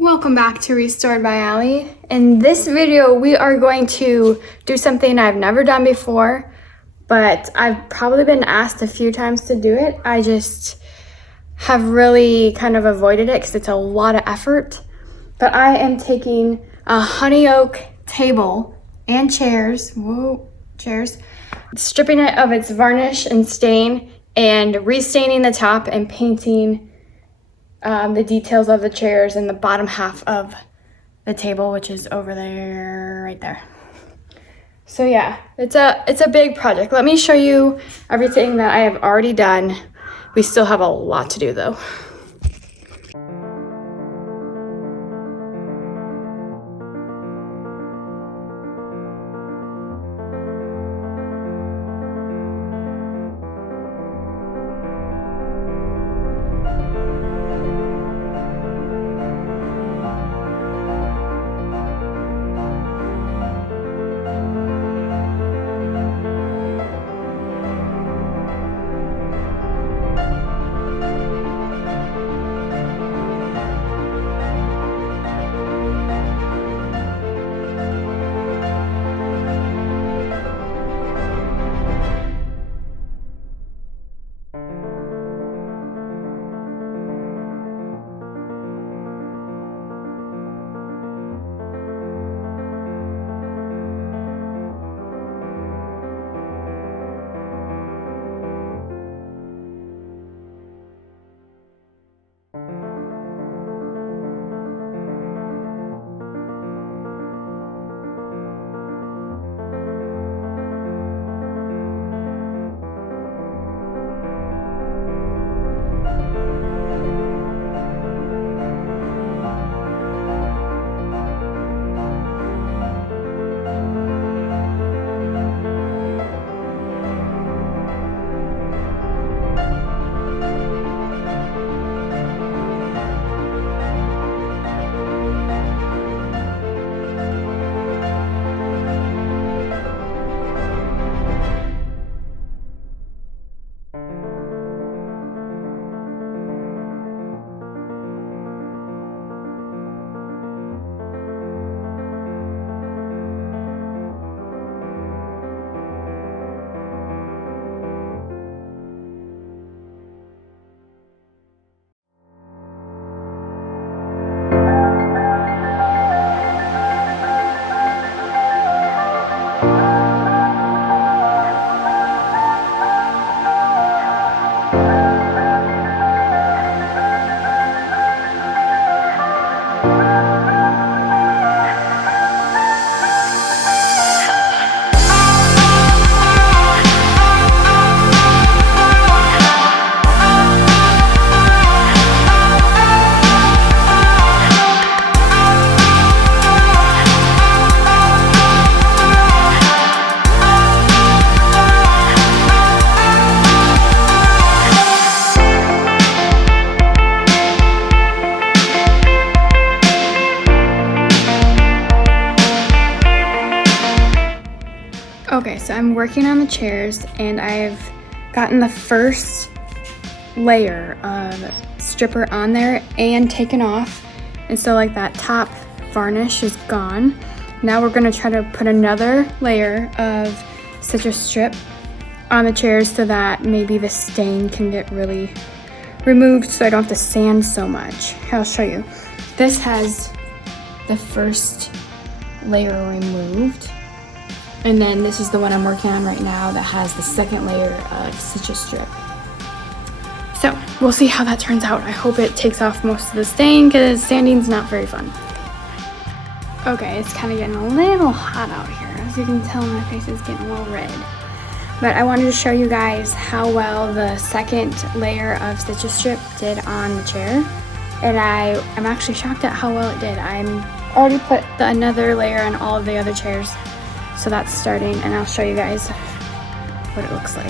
Welcome back to Restored by Alli. In this video, we are going to do something I've never done before, but I've probably been asked a few times to do it. I just have really kind of avoided it because it's a lot of effort. But I am taking a honey oak table and chairs, stripping it of its varnish and stain and restaining the top and painting the details of the chairs and the bottom half of the table, which is over there, right there. So yeah, it's a big project. Let me show you everything that I have already done. We still have a lot to do though. Okay, so I'm working on the chairs and I've gotten the first layer of stripper on there and taken off. And so like that top varnish is gone. Now we're gonna try to put another layer of citrus strip on the chairs so that maybe the stain can get really removed so I don't have to sand so much. Here, I'll show you. This has the first layer removed. And then this is the one I'm working on right now that has the second layer of citrus strip. So we'll see how that turns out. I hope it takes off most of the stain because sanding's not very fun. Okay, it's kind of getting a little hot out here. As you can tell, my face is getting a little red. But I wanted to show you guys how well the second layer of citrus strip did on the chair. And I'm actually shocked at how well it did. I'm already put another layer on all of the other chairs. So that's starting, and I'll show you guys what it looks like.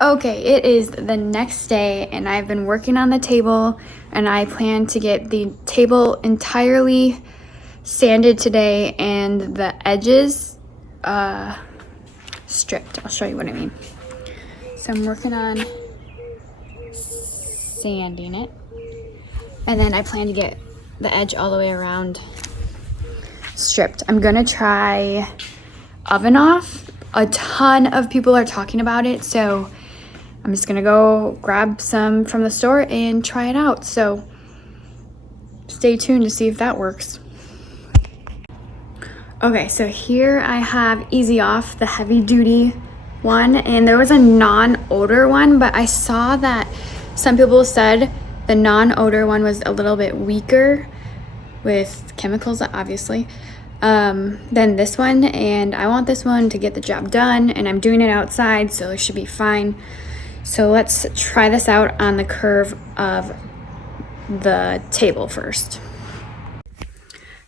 Okay, it is the next day and I've been working on the table and I plan to get the table entirely sanded today and the edges stripped. I'll show you what I mean. So I'm working on sanding it and then I plan to get the edge all the way around stripped. I'm gonna try oven off. A ton of people are talking about it, so I'm just gonna go grab some from the store and try it out. So stay tuned to see if that works. Okay, so here I have Easy Off, the heavy duty one, and there was a non-odor one, but I saw that some people said the non-odor one was a little bit weaker with chemicals, obviously, than this one, and I want this one to get the job done, and I'm doing it outside, so it should be fine. So let's try this out on the curve of the table first.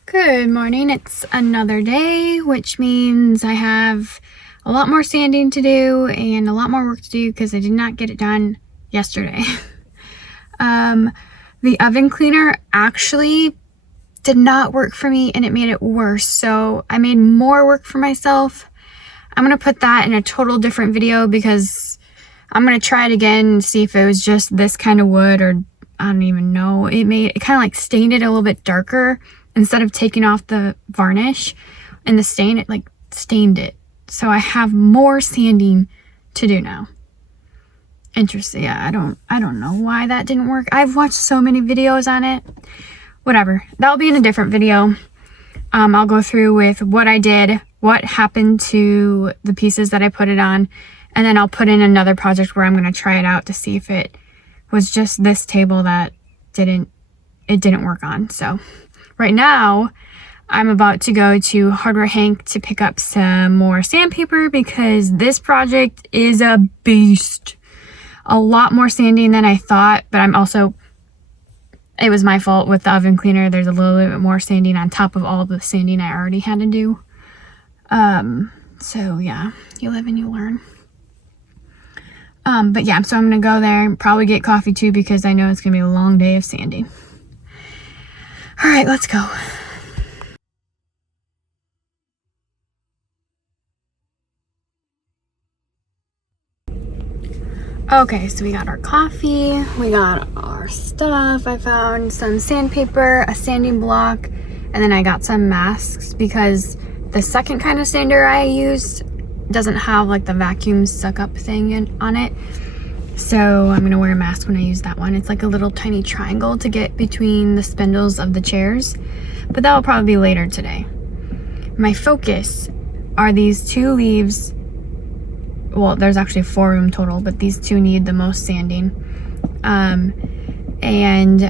Good morning, it's another day, which means I have a lot more sanding to do and a lot more work to do because I did not get it done yesterday. The oven cleaner actually did not work for me and it made it worse, so I made more work for myself. I'm gonna put that in a total different video because I'm gonna try it again and see if it was just this kind of wood or I don't even know. It kind of like stained it a little bit darker instead of taking off the varnish and the stain, it like stained it. So I have more sanding to do now. Interesting. Yeah, I don't know why that didn't work. I've watched so many videos on it. Whatever. That'll be in a different video. I'll go through with what I did, what happened to the pieces that I put it on, and then I'll put in another project where I'm going to try it out to see if it was just this table that it didn't work on. So right now I'm about to go to Hardware Hank to pick up some more sandpaper because this project is a beast. A lot more sanding than I thought, but it was my fault with the oven cleaner. There's a little bit more sanding on top of all the sanding I already had to do. So yeah, you live and you learn. But yeah, so I'm gonna go there and probably get coffee too because I know it's gonna be a long day of sanding. All right, let's go. Okay, so we got our coffee, we got our stuff. I found some sandpaper, a sanding block, and then I got some masks because the second kind of sander I use doesn't have like the vacuum suck up thing on it. So I'm gonna wear a mask when I use that one. It's like a little tiny triangle to get between the spindles of the chairs, but that will probably be later today. My focus are these two leaves. Well, there's actually 4 of them total, but these 2 need the most sanding. And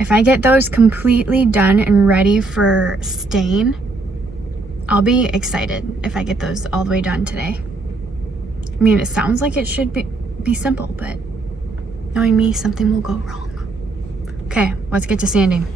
if I get those completely done and ready for stain, I'll be excited if I get those all the way done today. I mean, it sounds like it should be simple, but knowing me, something will go wrong. Okay, let's get to sanding.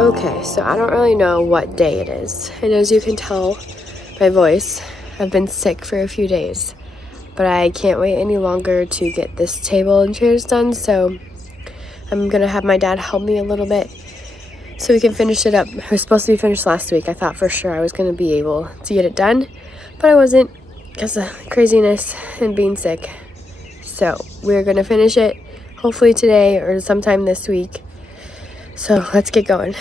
Okay, so I don't really know what day it is, and as you can tell my voice, I've been sick for a few days, but I can't wait any longer to get this table and chairs done, so I'm gonna have my dad help me a little bit so we can finish it up. It was supposed to be finished last week. I thought for sure I was gonna be able to get it done, but I wasn't because of craziness and being sick. So we're gonna finish it hopefully today or sometime this week. So let's get going.